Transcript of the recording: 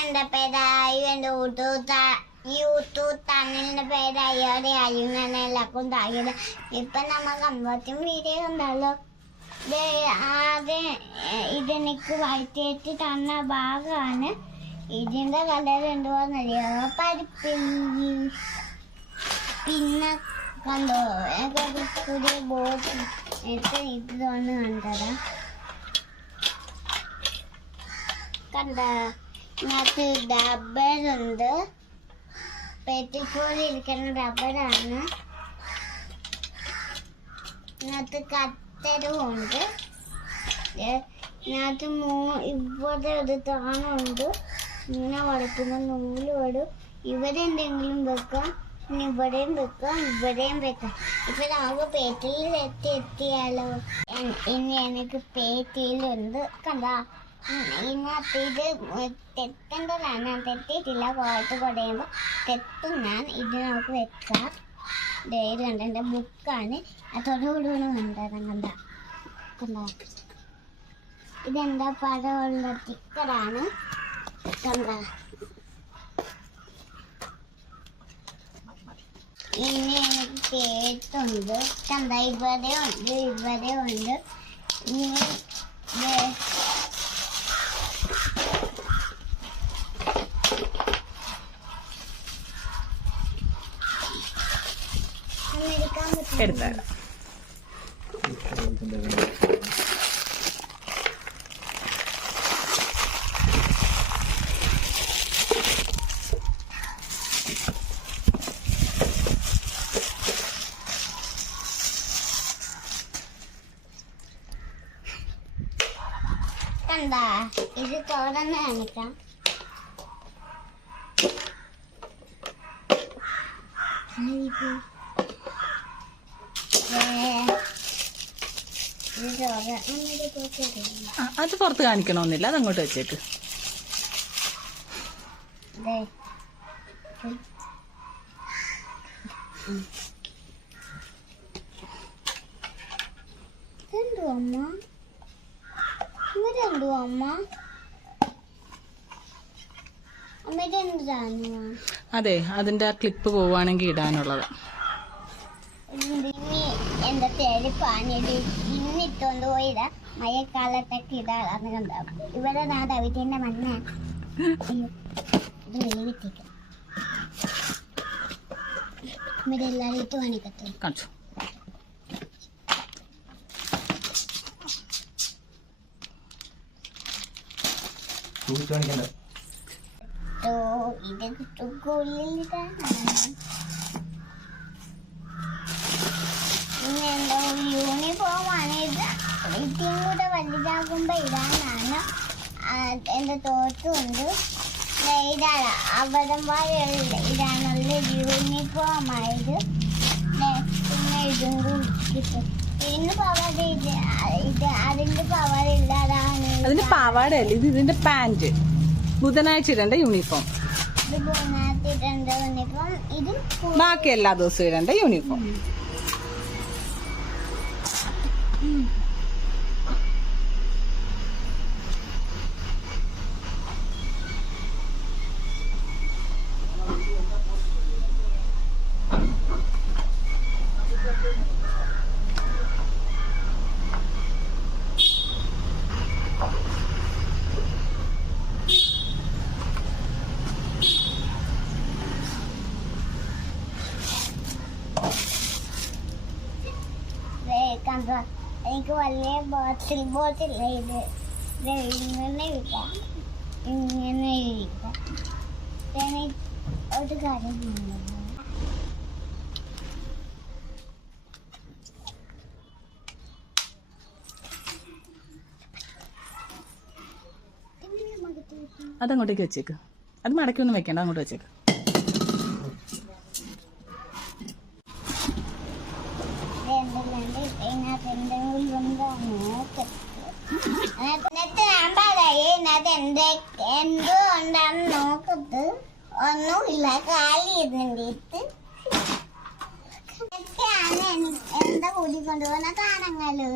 എന്റെ പേരായി എന്റെ യൂട്യൂബ് ചാനലിന്റെ പേരായി അയ്യൂന്നാണ് എല്ലാവർക്കും താഴെ. ഇപ്പൊ നമുക്ക് 50 വീഡിയോ ഉണ്ടല്ലോ. ആദ്യം ഇതെനിക്ക് വൈറ്റേറ്റ് തന്ന ഭാഗമാണ്. ഇതിന്റെ കളർ എന്തുവാന്നറിയോ? പിന്നെ കണ്ടോ പുതിയ ബോട്ട് ഇത് തോന്നു കണ്ടതാ. കണ്ട ഇതിനകത്ത് റബ്ബറുണ്ട്. പെട്ടിക്കോളി ഇരിക്കുന്ന റബ്ബറാണ്. ഇതിനകത്ത് കത്തരും ഉണ്ട്. ഇതിനകത്ത് ഇവിടെ ഒരു താണുണ്ട്. ഇങ്ങനെ വളർത്തുന്ന നൂല് വരും. ഇവിടെ എന്തെങ്കിലും വെക്കാം, പിന്നെ ഇവിടെയും വെക്കാം, ഇവിടെയും വെക്കാം. ഇപ്പൊ നമുക്ക് പേറ്റിൽ എത്തിയാലോ. ഇനി എനിക്ക് പേറ്റിയിലുണ്ട്. കണ്ടാ ഇതിനകത്ത് ഇത് തെത്തേണ്ടതാണ്. തെറ്റിയിട്ടില്ല. പുറത്ത് കുടയുമ്പോൾ തെത്തും ഞാൻ. ഇത് നമുക്ക് വെക്കാം. ഇത് കണ്ട എൻ്റെ ബുക്കാണ്. അതോടുകൂടി കണ്ടത് കണ്ട കണ്ട. ഇതെന്താ പടമുള്ള സ്റ്റിക്കറാണ്. കണ്ട ഇനി എനിക്ക് പേറ്റുണ്ട്. കണ്ട ഇവിടെ ഉണ്ട്, ഇവിടെ ഉണ്ട്. ഇനി എടുത്തരാം. കണ്ട ഇത് തുറന്ന് കാണിക്കാം. അത് പുറത്ത് കാണിക്കണമെന്നില്ല. അതങ്ങോട്ട് വെച്ചേക്ക്. അതെ, അതിന്റെ ആ ക്ലിപ്പ് പോവാണെങ്കിൽ ഇടാനുള്ളതാ. എന്റെ പേര് പാനിട്ട് ഇന്നിട്ടോണ്ട് പോയില്ല. മഴക്കാലത്തൊക്കെ ഇടാന്ന് കണ്ട. ഇവിടെ വീട്ടിന്റെ മണ്ണ ഇത് വേവിത്തേക്കാം. ഇവിടെ എല്ലാവരും ഇട്ട് പണിക്കത്തു കാണിച്ചു. ഇത് കിട്ടുകയില്ലാണ്. പിന്നെ എന്താ യൂണിഫോം ആണ്. ഇത്തിയും കൂടെ വലുതാകുമ്പോ ഇടാനാണ്. എന്റെ തോട്ടുമുണ്ട്. ഇതാണ് അവിടം വരെ ഇടാനുള്ള യൂണിഫോം ആയത്. പിന്നെ ഇതും കൂടി കിട്ടും. ഇതിന് പവാട ഇത് അതിന്റെ പവാട ഇല്ലാതാണ്. അതിന്റെ പാവാടയല്ല, ഇത് ഇതിന്റെ പാന്റ്. ബുധനാഴ്ച ഇടേണ്ട യൂണിഫോം. ഇത് ബുധനാഴ്ച ഇടേണ്ട യൂണിഫോം. ഇത് ബാക്കി എല്ലാ ദിവസവും ഇടേണ്ട യൂണിഫോം. എനിക്ക് വലിയ ബോട്ടില്ല. ഇത് ഇങ്ങനെ ഇരിക്കാം, ഇങ്ങനെ ഇരിക്കാം. ഒരു കാര്യം അതങ്ങോട്ടേക്ക് വെച്ചേക്ക്. അത് മടക്കി ഒന്നും വെക്കണ്ട, അങ്ങോട്ട് വെച്ചേക്ക്. എന്തുകൊണ്ടാണ് നോക്കത്ത് ഒന്നുമില്ല. കാലി ഇരുന്നിട്ട് എന്താ കൂടി കൊണ്ടുപോകുന്ന കാണങ്ങള്.